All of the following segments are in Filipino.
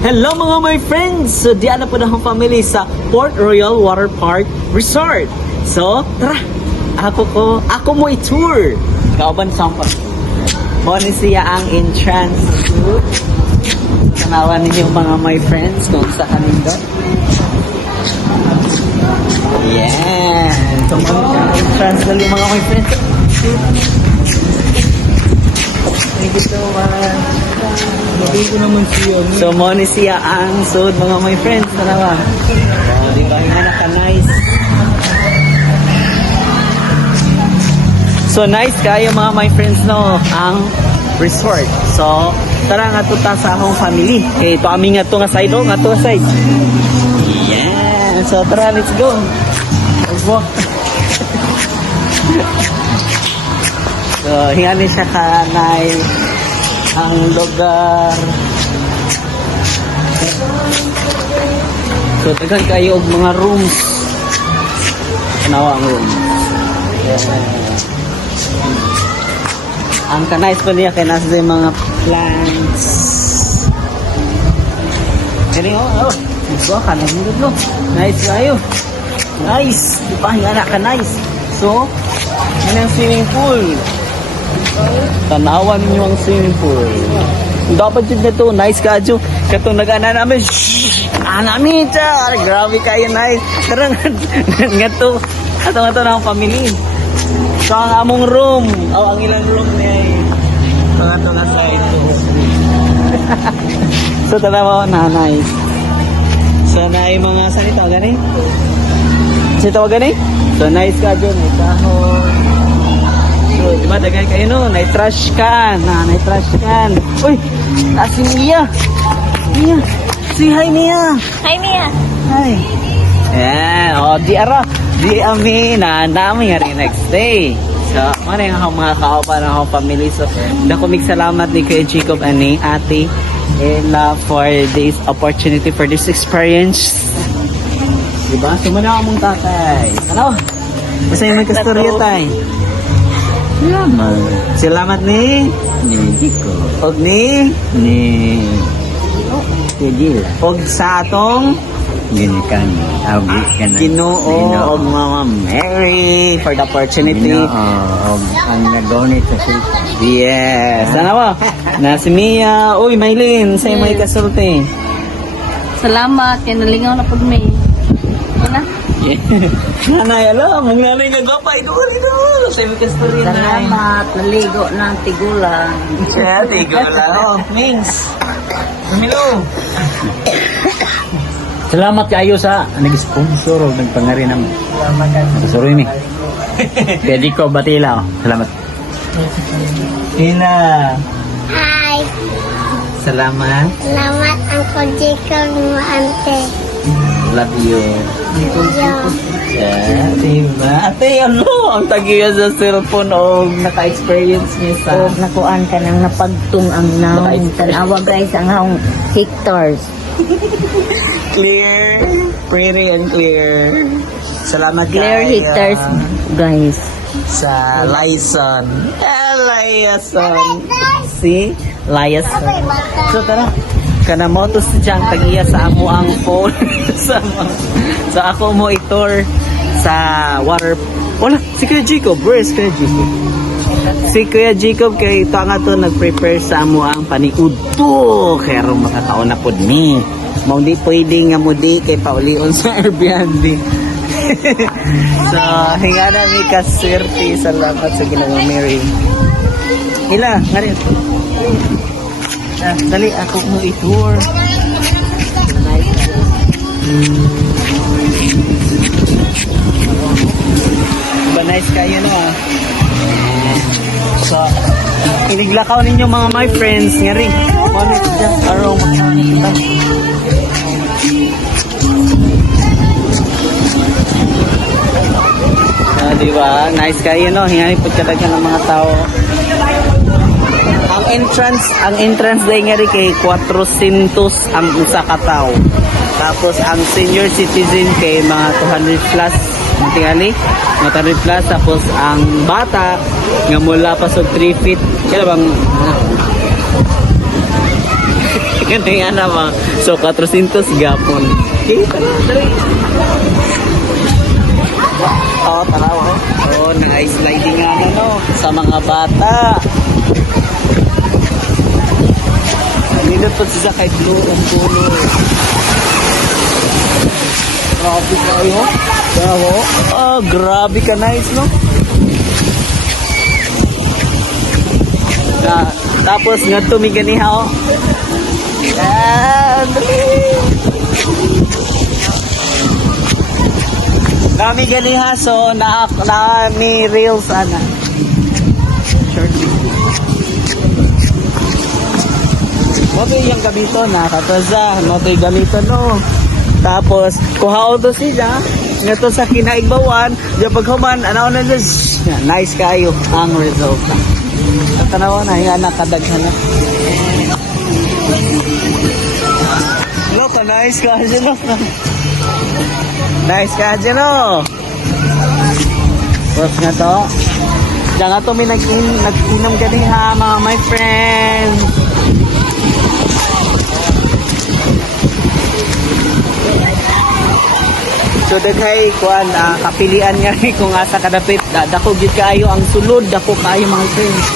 Hello mga my friends! So diyan na po na akong family sa Port Royal Water Park Resort. So tara, ako mo i-tour. Kauban sa pa. Muna siya ang entrance. Tanawan ninyo mga my friends kung saan nito. Yeah! So muna entrance dali mga my friends. Thank you so much. Sabi ko naman siya. So, muna siya ang sud mga my friends. Tanawa. So, di ba yung naka-nice. So, nice kayo mga my friends no, ang resort. So, tara nga tuta sa akong family. Okay, ito aming nga ito nga side o, nga ito side. Yeah! So, tara, let's go. Let's walk. So, hingali siya kanay ang lugar. So, tagan kayo og mga rooms. Kanawa ang room. Ang kanais pa niya kay nasa yung mga plants. Kani oh. Ito ka na dito. Nice kayo. Nice. Di ba hinga ka nice. So, yan ang swimming pool. Tanawan ninyo ang swimming pool. Dapat yun na ito. Nice ka, Jo. Katong nag-ana namin. Namin, char. Grabe kayo, nice. Karang nga ito. Atong ito na ang family. So, ang among room. Ang ilang room niya eh. Ang ito nga side. So, tanawa na, nice. So, na ay mga sanito. Gani? Sanito gani? So, nice ka, Jo. Nice kahon. So, diba, dagay kayo no, nai-trash can. Nai-trash can. Uy, si Mia. Mia. Say hi, Mia. Hi, Mia. Hi. Yan, di ara. Di ami na namin nga rin next day. So, ano yung mga kaupan ng akong family. So, dako mig salamat ni Kuya Jacob and ni Ate Ella for this opportunity, for this experience. Diba? Sumana ka mong tatay. Ano? Basta yung may kastorya tay. Salamat ni Jiko. Og ni Tigil. og sa atong Ginikan. Abi ka na. Ginoo og Mama Mary for the opportunity. Og ang nag-donate sa silpa. Yes. Sana ba? Na si Mia. Uy, Maylin, say may kasulti. Salamat. Kaya nalingaw na pag may. Ano? Nanay, alam, nanay nga gapa ito. Say may kasulti na. Salamat. Naligo ng tigulang. Siya, tigo lang. Oh, Mings. Camilo. Salamat kayo sa nag-sponsor o nagpangari ng nagsuroy mi. Pwede ko batila. Salamat. Ina. Hi. Salamat. Salamat Uncle Jacob mo ante. Love you. Yo. Yeah, diba? Ate, ano? Ang tagiya sa cellphone o naka-experience niya sa... O, nakuan ka nang napagtung ang naong. Tanawa guys, ang haong hectares. Clear. Pretty and clear. Salamat Clear kay, hectares, guys. sa Lyson. Lyson. Si Lyson. So, tara. Kana mo to si Jang tagiya sa amo ang phone. So, ako mo i-tour sa water... Wala, si Kuya Jacob. Where is Kuya Jacob? Si Kuya Jacob kay ito nga to nag-prepare sa amo ang paniudto. Kaya rin makakauna po ni. Mong di pwede nga mo di kay paulion sa Airbnb. So, hinga na mi kaswerte. Salamat sa Ginoo Mary. Ila, nga rin. Dali, ako mo i-tour. Diba nice kayo no ah. So, iniglakaw ninyo mga my friends nga rin. Monit dyan, araw magkakita. Diba? Nice kayo no. Hingani po kadagan ng mga tao. Ang entrance day nga rin kay 400 ang isa ka tao. Tapos ang senior citizen kay mga 200 plus. Tingali, mga 200 plus. Tapos ang bata nga mula pa sa 3 feet. Kaya bang Ganyan nga naman. So, 400 gapon. Okay, tara. Oh, tarawa. Oh, nice sliding nga na, no? Sa mga bata. Nindot po siya kay Blue ang puno. Grabe kayo. Bravo. Oh, grabe ka nice, no? Tapos nga tumiganiha, oh. Yan. Kami ganiha, so na ni reels, ana. Short video. Moto yung gamito na, tapos moto yung gamito, no. Tapos, kuhaon to siya, nga to sa kinaigbawan, yung paghuman, ano na this, nice kayo ang result. Tanawa na, yung anak kadaghan na. Look, nice ka dyan, no. Nice ka dyan, no. What's nga to? Diyan nga to may nag-inom ganiha, mga my friends. So daghay kuan kapilian nga ni kung asa kadapit dako gid kaayo ang sulod dako kaayo mga friends.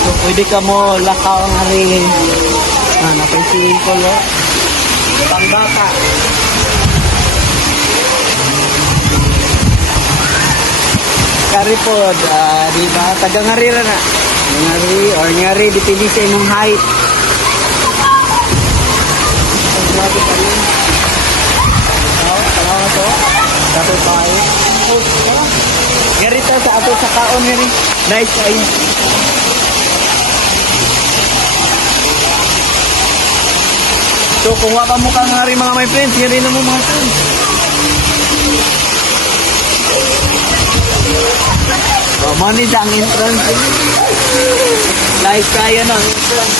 So pwede ka mo lakaw ang hari. Napansin ko lo. Pangbata. Karipod, di ba? Taga ngarira na. Ngari or ngari dipindi sa imong height. Grabe pa rin. Tanawa to. Dapat tayo. Ngari to sa ato sa kaon ngari. Nice kayo. So kung waka mo kang ngari mga my friends, ngari na mo mga friends. Oh, money ang entrance. Nice kaya no entrance.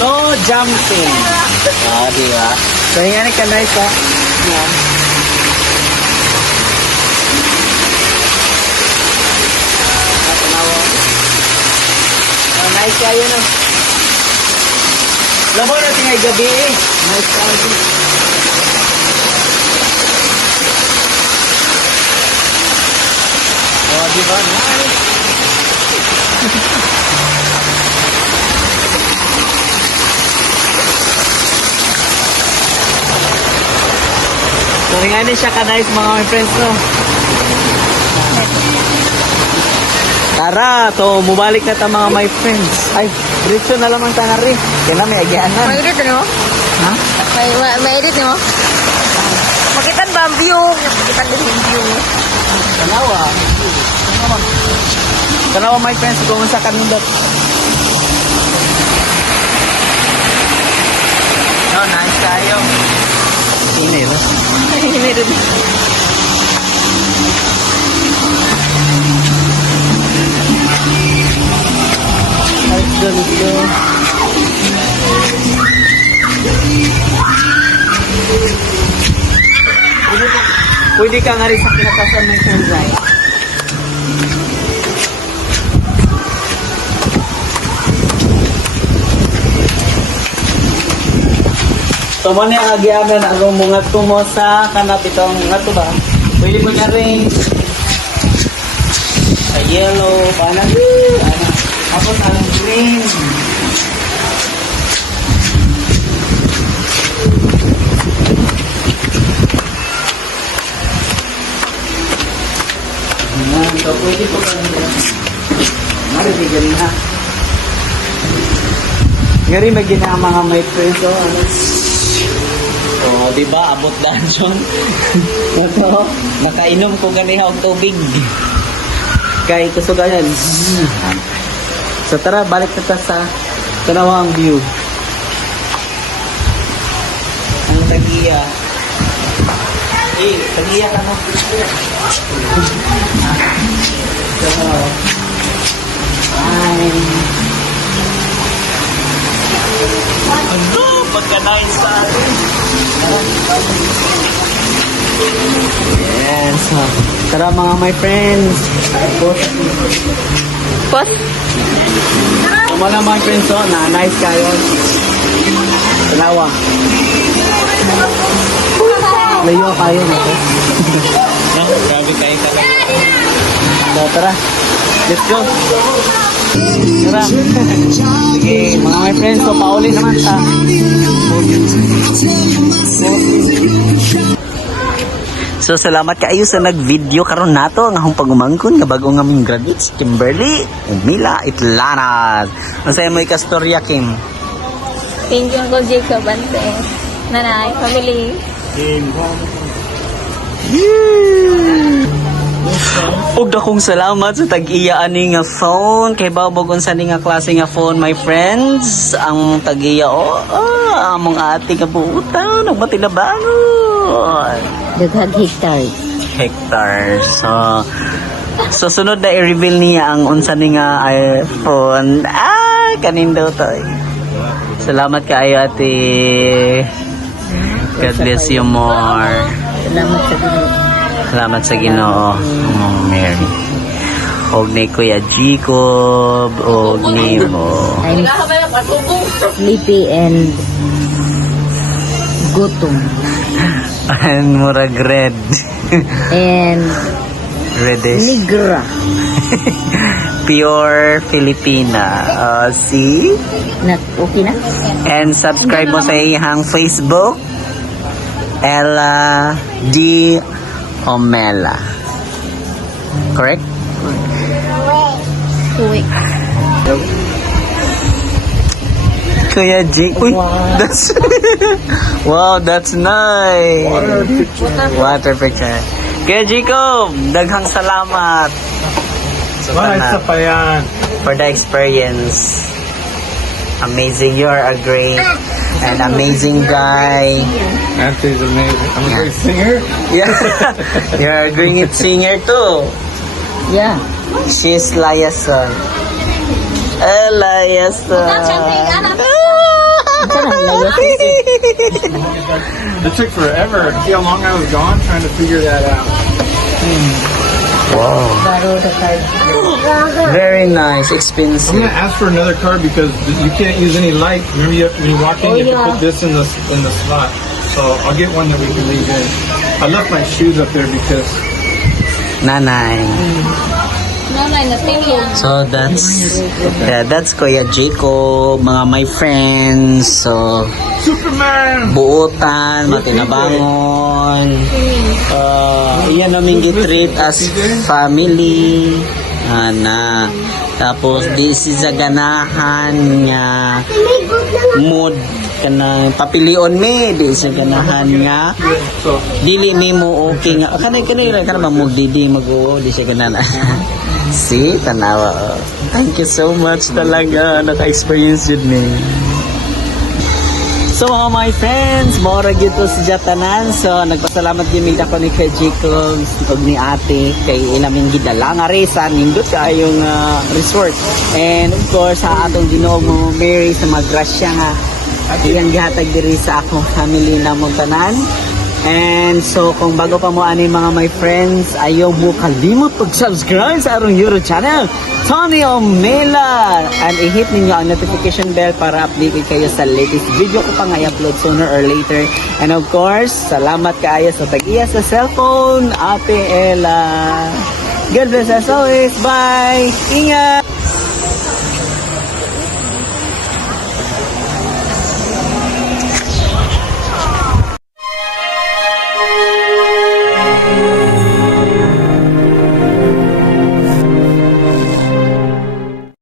No jumping. Di ba? So yan ka nice ha. Yan. Nice kaya no. Lamo na tingay gabi eh. Nice party. Oh, di ba? Nice. So, nga siya ka-nice mga my friends, no? Tara, to mubalik na ta mga my friends. Ay, diretso na lamang ta nga rin. Kaya na may agyanan. May edit no? Ha? May edit no? Makitan ba ang view? Makitan din yung view. Tanawa. Tanawa my friends kung sa kanindot. No, nice tayo. Email. Email. Let's go. Pwede ka nga rin sa kinatasan ng sunrise. So mo niya agyanan ang mga tumo sa kanap itong nga to ba? Pwede mo na rin sa yellow, parang tapos ang green. So pwede po ka nila. Maribigyan na. Ngari magina ang mga my friends. Oh, di ba abot dungeon? Ito, nakainom ko ganiha og tubig. Kay kusugayan. So tara, balik na ta sa tanawang view. Ang tagiya. Tagiya ka na. So, ay. Ano? Pagka-nice sa atin. Yes. Tara mga my friends. Pot? Mga my friends, oh, na nice kayo. Talawa. Layo kayo na to. No, grabe kayo talaga. So, tara. Let's go. Tara. Sige, mga my friends, so pauli naman ta. So, salamat kaayo sa nag-video karon nato ang akong pagumangkon nga bago nga aming graduate si Kimberly Umila Itlanas. Masaya mo ikastorya, Kim? Thank you, Uncle Jacob, ante. Nanay, family. Ug dakong salamat sa tag-iya ani nga phone kay babog unsa ni nga klase nga phone, my friends. Ang tag-iya among ate nga buutan ug matinabangon. Daghag hectare. So sunod na i-reveal niya ang unsa ni nga iPhone. Kanin daw to. Salamat kaayo ate. God bless you more. Salamat sa Ginoo. Salamat sa Ginoo, Mary. Og ni Kuya Jacob, og ni mo. I'm sleepy and gutom. And murag red. And Reddish. nigra. Pure Filipina. See? Okay na? And subscribe mo sa iyang Facebook. Ella D. Omela. Correct? Tuwi. Kuya J. Uy, that's wow, that's nice. Water picture. Kuya Jacob, daghang salamat. Isa pa yan. For the experience. Amazing. You are a great and amazing guy. Auntie's amazing. I'm a Yeah. great singer. Yeah. You're a great singer too. Yeah. She's Layason. Layason. It took forever. See how long I was gone trying to figure that out. Wow. Very nice. I'm Expensive. gonna ask for another card because you can't use any light. Remember, when you walk in, you have to put this in the slot. So I'll get one that we can leave in. I left my shoes up there because Nanay. Nanay, natingin. So that's Kuya Jacob, mga my friends. So Superman. buutan, matinabangon. Iyan namin gitreat as family. Ana. Tapos this is a ganahan nga mood kanang papilion me di sa ganahan nga So dili mi mo okay nga kanay kana ba mo didi mag-o di siya ganahan. See, tanawa. Thank you so much talaga. Naka-experience yun ni. So mga my friends, mora gyud to sa Jatanan. So nagpasalamat gyud ako ni Kuya Jacob ug ni ate kay ilamin gidala nga sa nindot kaayong resort. And of course sa atong Ginoo mo Mary sa magrasya nga iyang gihatag diri sa akong family na mong tanan. And so kung bago pa mo ani mga my friends, ayaw mo kalimot pag-subscribe sa arong YouTube channel Tony Omela and i-hit ninyo ang notification bell para updated kayo sa latest video ko pa nga i-upload sooner or later. And of course, salamat kaayo sa tag-iya sa cellphone, Ate Ella. God bless as always. Bye! Ingat!